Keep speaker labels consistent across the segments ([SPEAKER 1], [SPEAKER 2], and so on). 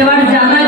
[SPEAKER 1] এবার জানা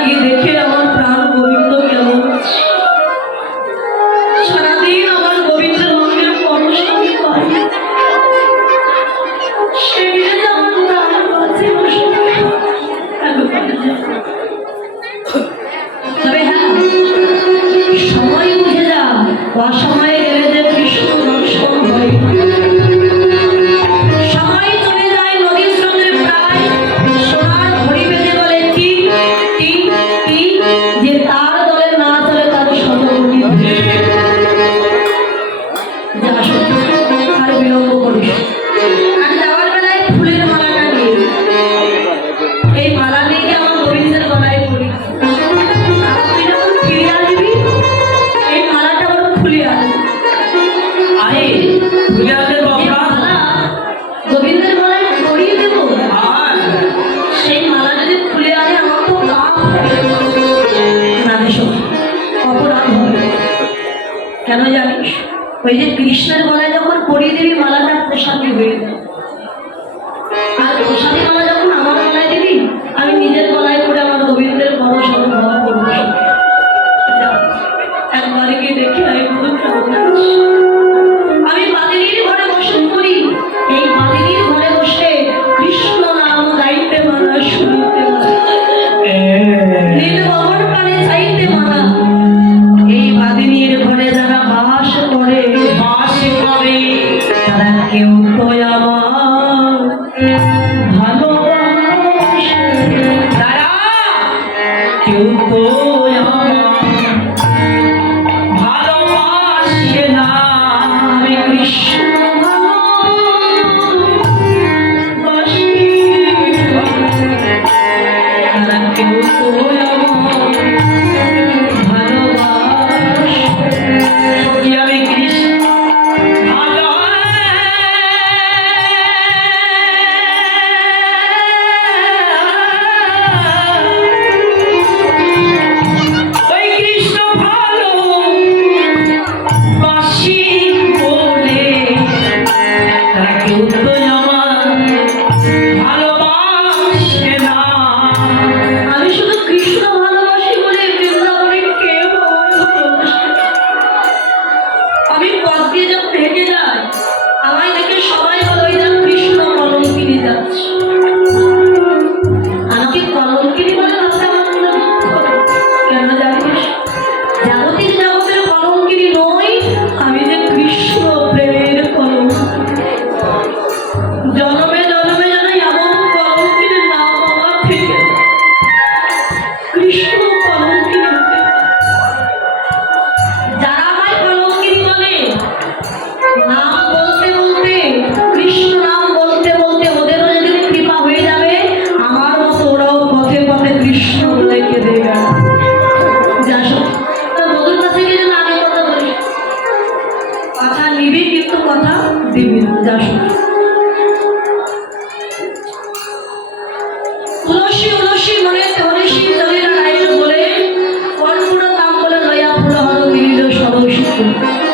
[SPEAKER 1] ঝাঁপিয়ে যখন হেঁটে যায়। আমায় দেখে সবাই বলো কৃষ্ণ মলম ফিরে যাচ্ছে Thank you.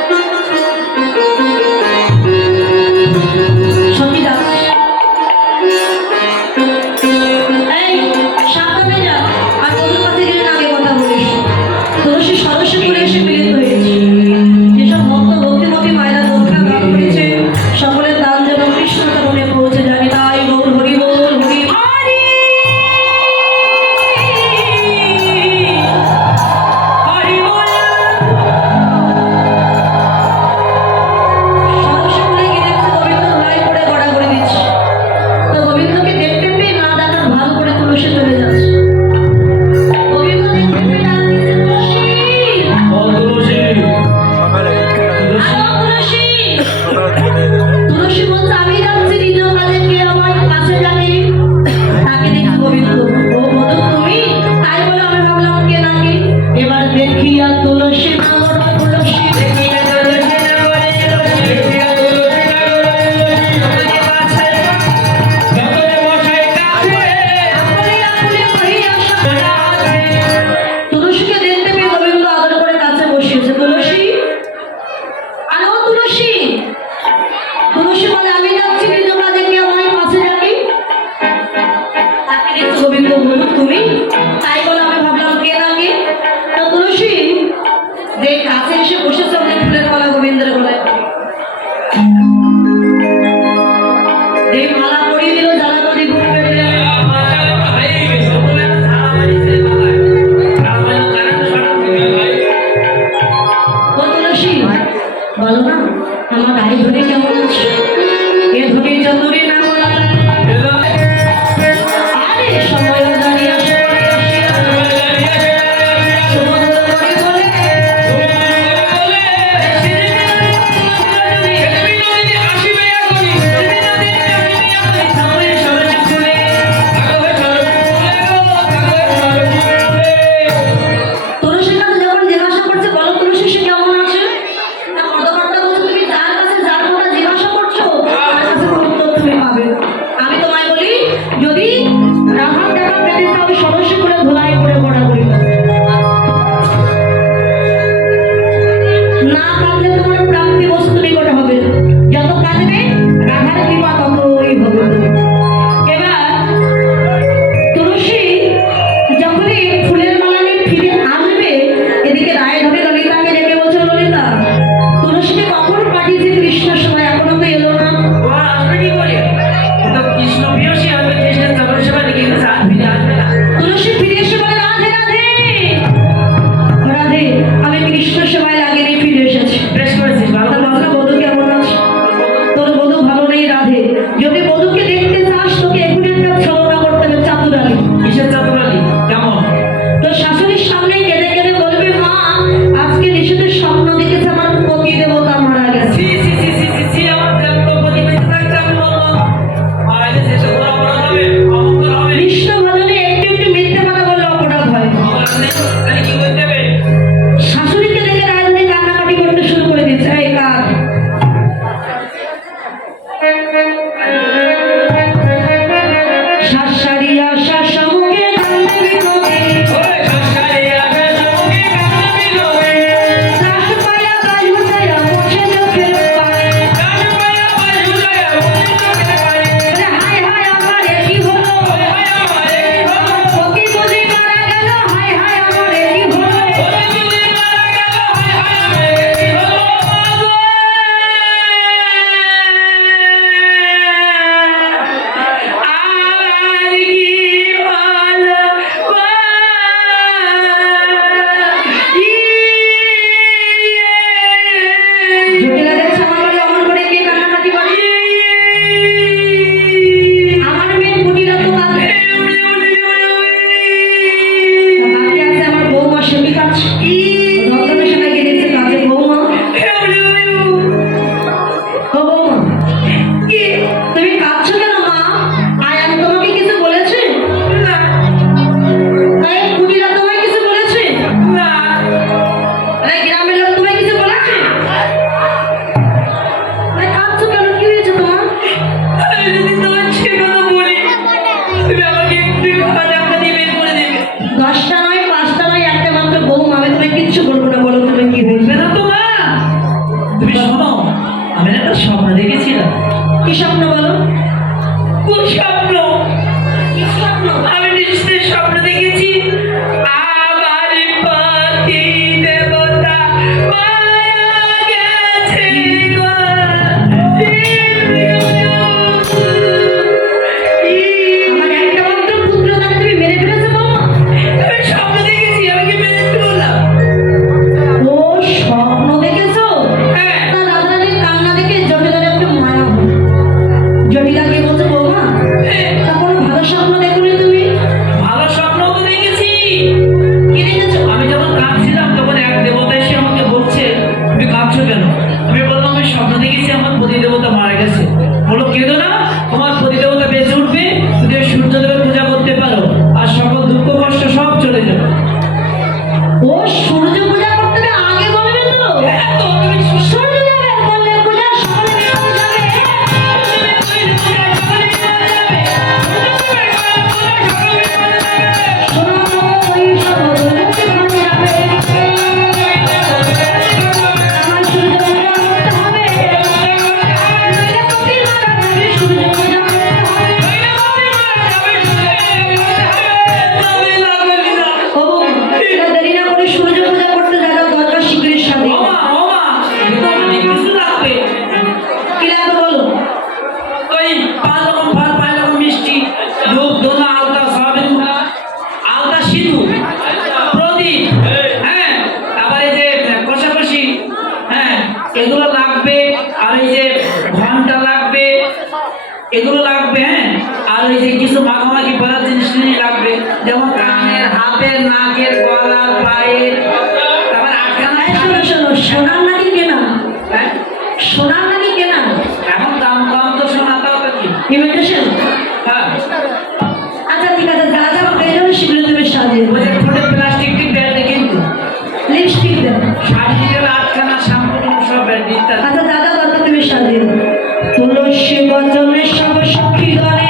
[SPEAKER 1] বচনে সব সখী গণে